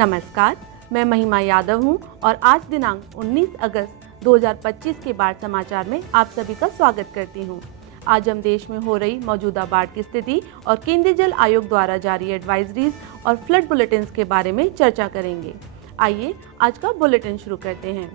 नमस्कार, मैं महिमा यादव हूं और आज दिनांक 19 अगस्त 2025 के बाढ़ समाचार में आप सभी का स्वागत करती हूं। आज हम देश में हो रही मौजूदा बाढ़ की स्थिति और केंद्रीय जल आयोग द्वारा जारी एडवाइजरीज और फ्लड बुलेटिन्स के बारे में चर्चा करेंगे। आइए आज का बुलेटिन शुरू करते हैं।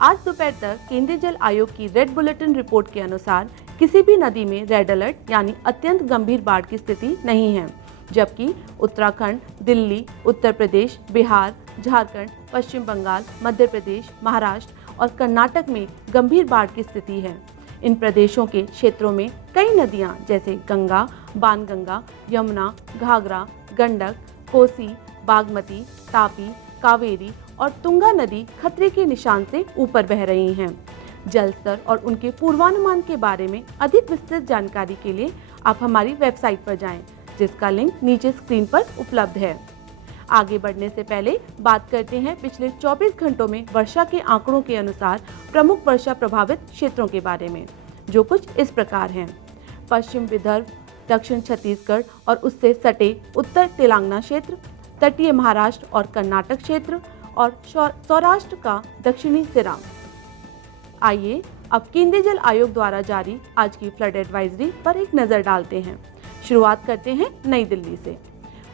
आज दोपहर तक केंद्रीय जल आयोग की रेड बुलेटिन रिपोर्ट के अनुसार किसी भी नदी में रेड अलर्ट यानी अत्यंत गंभीर बाढ़ की स्थिति नहीं है, जबकि उत्तराखंड, दिल्ली, उत्तर प्रदेश, बिहार, झारखंड, पश्चिम बंगाल, मध्य प्रदेश, महाराष्ट्र और कर्नाटक में गंभीर बाढ़ की स्थिति है। इन प्रदेशों के क्षेत्रों में कई नदियां जैसे गंगा, बाणगंगा, यमुना, घाघरा, गंडक, कोसी, बागमती, तापी, कावेरी और तुंगा नदी खतरे के निशान से ऊपर बह रही हैं। जल स्तर और उनके पूर्वानुमान के बारे में अधिक विस्तृत जानकारी के लिए आप हमारी वेबसाइट पर जाएं, जिसका लिंक नीचे स्क्रीन पर उपलब्ध है। आगे बढ़ने से पहले बात करते हैं पिछले 24 घंटों में वर्षा के आंकड़ों के अनुसार प्रमुख वर्षा प्रभावित क्षेत्रों के बारे में, जो कुछ इस प्रकार हैं। पश्चिम विदर्भ, दक्षिण छत्तीसगढ़ और उससे सटे उत्तर तेलंगाना क्षेत्र, तटीय महाराष्ट्र और कर्नाटक क्षेत्र और सौराष्ट्र का दक्षिणी सिरा। आइए अब केंद्रीय जल आयोग द्वारा जारी आज की फ्लड एडवाइजरी पर एक नजर डालते हैं। शुरुआत करते हैं नई दिल्ली से।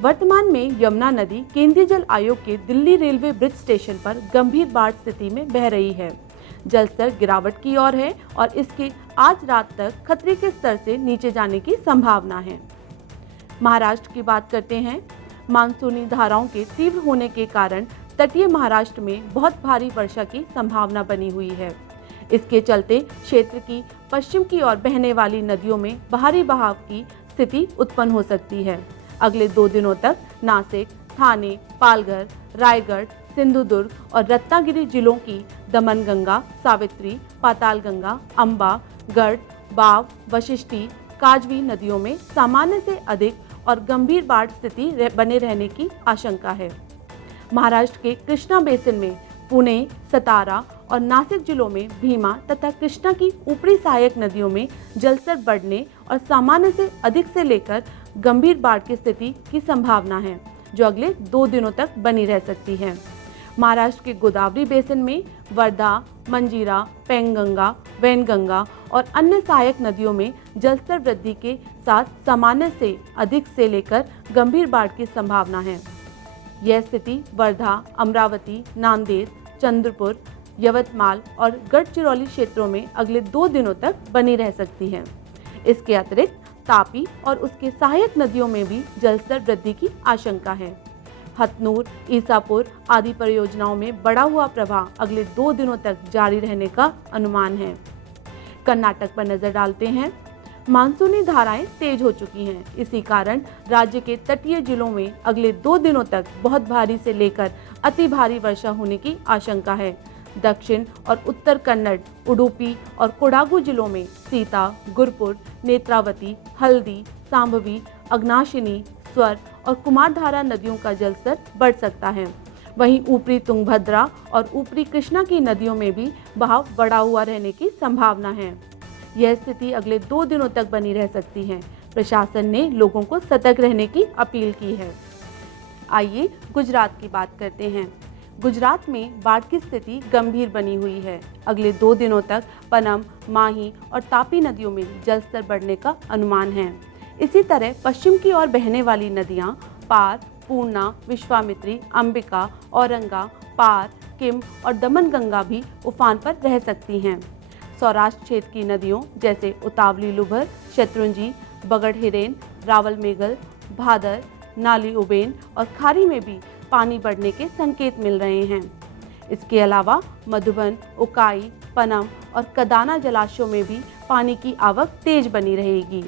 वर्तमान में यमुना नदी केंद्रीय जल आयोग के दिल्ली रेलवे ब्रिज स्टेशन पर गंभीर बाढ़ स्थिति में बह रही है। जल स्तर गिरावट की ओर है और इसके आज रात तक खतरे के स्तर से नीचे जाने की संभावना है। महाराष्ट्र की बात करते हैं। मानसूनी धाराओं के तीव्र होने के कारण तटीय महाराष्ट्र में बहुत भारी वर्षा की संभावना बनी हुई है। इसके चलते क्षेत्र की पश्चिम की ओर बहने वाली नदियों में भारी बहाव की स्थिति उत्पन्न हो सकती है। अगले 2 दिनों तक नासिक, ठाणे, पालघर, रायगढ़, सिंधुदुर्ग और रत्नागिरी जिलों की दमनगंगा, सावित्री, पातालगंगा, अंबा, गढ़, बाव, वशिष्ठी, काजवी नदियों में सामान्य से अधिक और गंभीर बाढ़ स्थिति बने रहने की आशंका है। महाराष्ट्र के कृष्णा बेसिन में पुणे, सतारा और नासिक जिलों में भीमा तथा कृष्णा की ऊपरी सहायक नदियों में जलस्तर बढ़ने और सामान्य से अधिक से लेकर गंभीर बाढ़ की स्थिति की संभावना है, जो अगले 2 दिनों तक बनी रह सकती है। महाराष्ट्र के गोदावरी बेसिन में वर्धा, मंजीरा, पेंगंगा, वैनगंगा और अन्य सहायक नदियों में जलस्तर वृद्धि के साथ सामान्य से अधिक से लेकर गंभीर बाढ़ की संभावना है। यह स्थिति वर्धा, अमरावती, नांदेड़, चंद्रपुर, यवतमाल और गढ़चिरौली क्षेत्रों में अगले 2 दिनों तक बनी रह सकती है। इसके अतिरिक्त तापी और उसके सहायक नदियों में भी जलस्तर वृद्धि की आशंका है। हथनूर, ईसापुर आदि परियोजनाओं में बढ़ा हुआ प्रवाह अगले 2 दिनों तक जारी रहने का अनुमान है। कर्नाटक पर नजर डालते हैं। मानसूनी धाराएं तेज हो चुकी हैं। इसी कारण राज्य के तटीय जिलों में अगले 2 दिनों तक बहुत भारी से लेकर अति भारी वर्षा होने की आशंका है। दक्षिण और उत्तर कन्नड़, उडुपी और कोडागु जिलों में सीता, गुरपुर, नेत्रावती, हल्दी, सांभवी, अग्नाशिनी, स्वर और कुमारधारा नदियों का जलस्तर बढ़ सकता है। वहीं ऊपरी तुंगभद्रा और ऊपरी कृष्णा की नदियों में भी बहाव बढ़ा हुआ रहने की संभावना है। यह स्थिति अगले 2 दिनों तक बनी रह सकती है। प्रशासन ने लोगों को सतर्क रहने की अपील की है। आइए गुजरात की बात करते हैं। गुजरात में बाढ़ की स्थिति गंभीर बनी हुई है। अगले 2 दिनों तक पनम, माही और तापी नदियों में जलस्तर बढ़ने का अनुमान है। इसी तरह पश्चिम की ओर बहने वाली नदियां पार, पूर्णा, विश्वामित्री, अंबिका, औरंगा, पार, किम और दमनगंगा भी उफान पर रह सकती हैं। सौराष्ट्र क्षेत्र की नदियों जैसे उतावली लुभर, शत्रुंजी, बगड़हिरेन, रावल मेगल, भादर, नाली उबेन और खारी में भी पानी बढ़ने के संकेत मिल रहे हैं। इसके अलावा मधुबन, उकाई, पनम और कदाना जलाशयों में भी पानी की आवक तेज बनी रहेगी।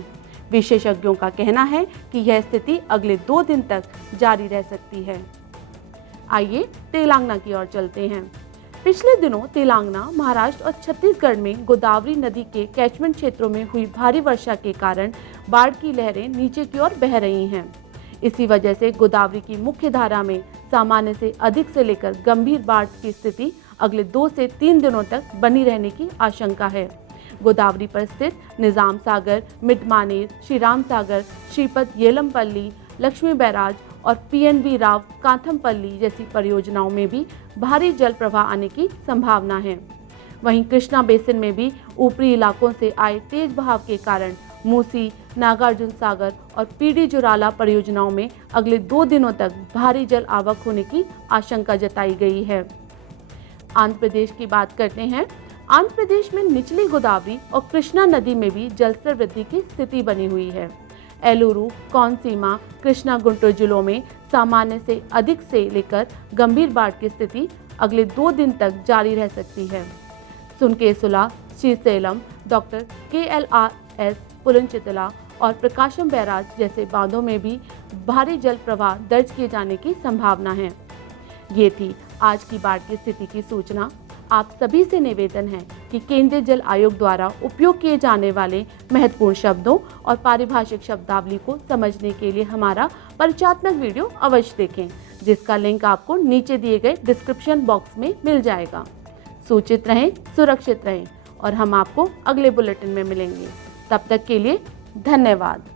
विशेषज्ञों का कहना है कि यह स्थिति अगले 2 दिन तक जारी रह सकती है। आइए तेलंगाना की ओर चलते हैं। पिछले दिनों तेलंगाना, महाराष्ट्र और छत्तीसगढ़ में गोदावरी नदी के कैचमेंट क्षेत्रों में हुई भारी वर्षा के कारण बाढ़ की लहरें नीचे की ओर बह रही हैं। इसी वजह से गोदावरी की मुख्य धारा में सामान्य से अधिक से लेकर गंभीर बाढ़ की स्थिति अगले 2 से 3 दिनों तक बनी रहने की आशंका है। गोदावरी पर स्थित निजाम सागर, मिडमानेर, श्रीराम सागर, श्रीपत येलमपल्ली, लक्ष्मी बैराज और PNB राव कांथमपल्ली जैसी परियोजनाओं में भी भारी जल प्रवाह आने की संभावना है। वहीं कृष्णा बेसिन में भी ऊपरी इलाकों से आए तेज बहाव के कारण मूसी, नागार्जुन सागर और पीडी जुराला परियोजनाओं में अगले 2 दिनों तक भारी जल आवक होने की आशंका जताई गई है। आंध्र प्रदेश की बात करते हैं। आंध्र प्रदेश में निचली गोदावरी और कृष्णा नदी में भी जलस्तर वृद्धि की स्थिति बनी हुई है। एलुरु, कोनसीमा, कृष्णा गुंटूर जिलों में सामान्य से अधिक से लेकर गंभीर बाढ़ की स्थिति अगले 2 दिन तक जारी रह सकती है। सुनकेसुला, श्रीसेलम, डॉक्टर KLRS, पुलंचितला और प्रकाशम बैराज जैसे बांधों में भी भारी जल प्रवाह दर्ज किए जाने की संभावना है। ये थी आज की बाढ़ की स्थिति की सूचना। आप सभी से निवेदन है कि केंद्रीय जल आयोग द्वारा उपयोग किए जाने वाले महत्वपूर्ण शब्दों और पारिभाषिक शब्दावली को समझने के लिए हमारा परिचयात्मक वीडियो अवश्य देखें, जिसका लिंक आपको नीचे दिए गए डिस्क्रिप्शन बॉक्स में मिल जाएगा। सूचित रहें, सुरक्षित रहें और हम आपको अगले बुलेटिन में मिलेंगे। तब तक के लिए धन्यवाद।